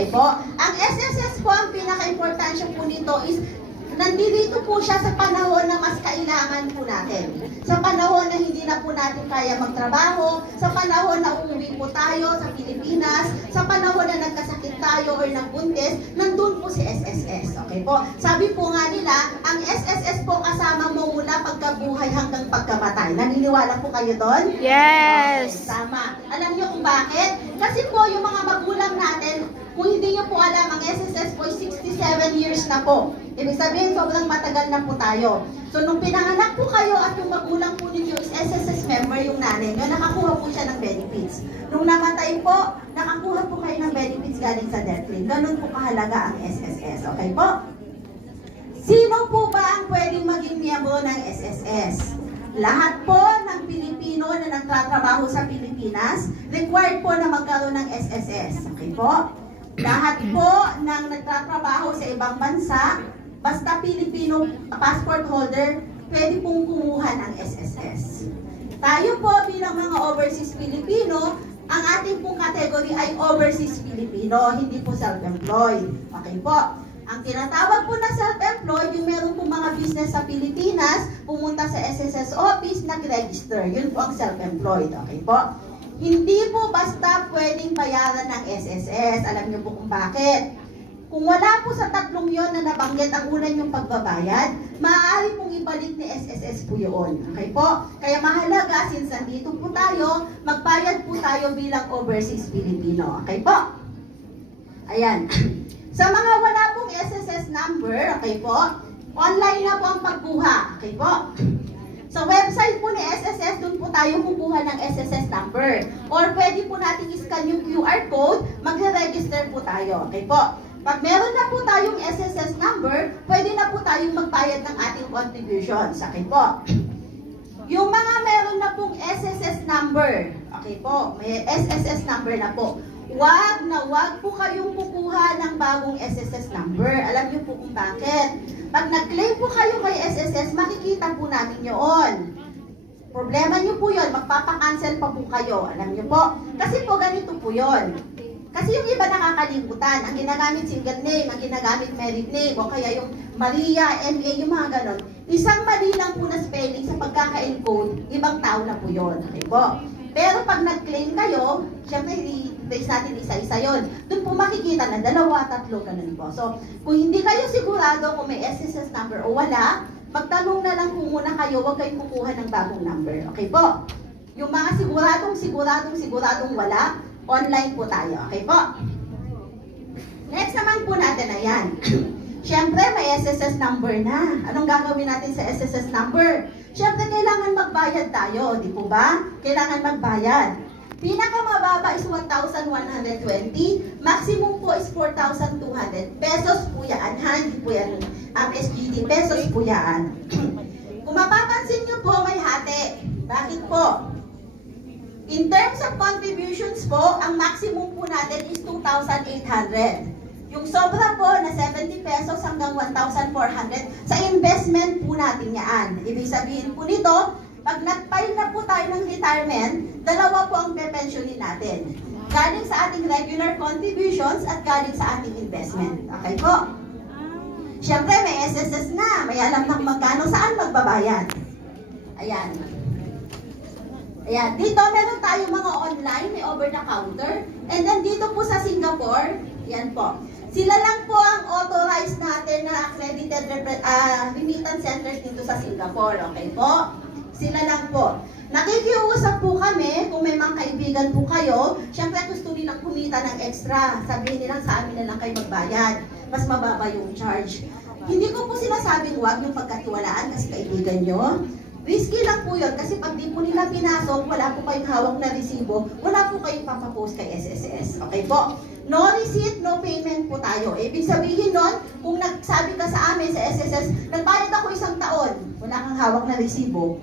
Okay po? Ang SSS po, ang pinaka-importansya po nito is nandito po siya sa panahon na mas kailangan po natin. Sa panahon na hindi na po natin kaya magtrabaho, sa panahon na uuwi po tayo sa Pilipinas, sa panahon na nagkasakit tayo or nagbuntis, nandun po si SSS. Okay po? Sabi po nga nila, ang SSS po kasama mo mula pagkabuhay hanggang pagkamatay. Naniniwala po kayo doon? Yes! Okay, tama. Alam niyo kung bakit? Kasi po yung mga magulang natin, kung hindi niyo po alam, ang SSS po 67 years na po. Ibig sabihin, sobrang matagal na po tayo. So, nung pinanganak po kayo at yung magulang po ninyo is SSS member, yung nanay nyo, nakakuha po siya ng benefits. Nung namatay po, nakakuha po kayo ng benefits galing sa death claim. Ganun po kahalaga ang SSS. Okay po? Sino po ba ang pwedeng maging miyembro ng SSS? Lahat po ng Pilipino na nagtatrabaho sa Pilipinas, required po na magkaroon ng SSS. Okay po? Lahat po ng nagtatrabaho sa ibang bansa, basta Pilipino passport holder, pwede pong kumuha ng SSS. Tayo po bilang mga overseas Pilipino, ang ating pong category ay overseas Pilipino, hindi po self-employed. Okay po? Ang tinatawag po na self-employed, yung meron po mga business sa Pilipinas, pumunta sa SSS office, nag-register. Yun po ang self-employed. Okay po? Hindi po basta pwedeng bayaran ng SSS. Alam niyo po kung bakit. Kung wala po sa tatlong yon na nabanggit ang una niyong pagbabayad, maaari pong ibalik ni SSS po yun. Okay po? Kaya mahalaga, since nandito po tayo, magbayad po tayo bilang overseas Filipino. Okay po? Ayan. Sa mga wala pong SSS number, okay po, online na po ang pagkuha. Okay po? Sa website po ni SSS, doon po tayo kukuha ng SSS number. Or pwede po natin i-scan yung QR code, magre-register po tayo. Okay po? Pag meron na po tayong SSS number, pwede na po tayong magbayad ng ating contributions. Okay po? Yung mga meron na pong SSS number, okay po, may SSS number na po. Wag po kayong kukuha ng bagong SSS number. Alam niyo po kung bakit. Pag nag-claim po kayo kay SSS, makikita po namin yun. Problema niyo po yun, magpapakancel pa po kayo. Alam niyo po. Kasi po ganito po yun. Kasi yung iba nakakalimutan. Ang ginagamit single name, ang ginagamit married name, o kaya yung Maria, MA, yung mga ganon. Isang mali lang po na spelling sa pagkaka-encode, ibang tao na po yun. Okay po. Pero pag nag-claim kayo, syempre i-base natin isa-isa yun. Doon po makikita na dalawa, tatlo, ganun po. So, kung hindi kayo sigurado kung may SSS number o wala, magtanong na lang po muna kayo, huwag kayong kukuha ng bagong number. Okay po? Yung mga siguradong wala, online po tayo. Okay po? Next naman po natin, ayan. Syempre, may SSS number na. Anong gagawin natin sa SSS number? Syempre, kailangan magbayad tayo, di po ba? Kailangan magbayad. Pinakamababa is 1,120. Maximum po is 4,200. Pesos po yan. Hindi po yan SGD. Pesos po yan. Kung mapapansin nyo po, may hati. Bakit po? In terms of contributions po, ang maximum po natin is 2,800. Yung sobra po na 70 pesos hanggang 1,400, sa investment po natin yan. Ibig sabihin po nito, pag nag-file na po tayo ng retirement, dalawa po ang pe-pensionin natin. Galing sa ating regular contributions at galing sa ating investment. Okay po? Siyempre, may SSS na. May alam ng magkano saan magbabayad. Ayan. Ayan. Dito meron tayo mga online, may over-the-counter. And then dito po sa Singapore, yan po. Sila lang po ang authorized natin na accredited remittance centers dito sa Singapore. Okay po? Sila lang po. Nakikiusap po kami, kung may mga kaibigan po kayo, syempre gusto nilang kumita ng extra. Sabihin nilang sa amin na lang kayo magbayad. Mas mababa yung charge. Hindi ko po sinasabing wag yung pagkatiwalaan kasi kaibigan nyo. Risky lang po yun kasi pag di po nila pinasok, wala po kayong hawak na resibo, wala po kayong papapost kay SSS. Okay po? No receipt, no payment po tayo. Ibig sabihin nun, kung nagsabi ka sa amin sa SSS, nagbayad ako 1 taon, wala kang hawak na resibo,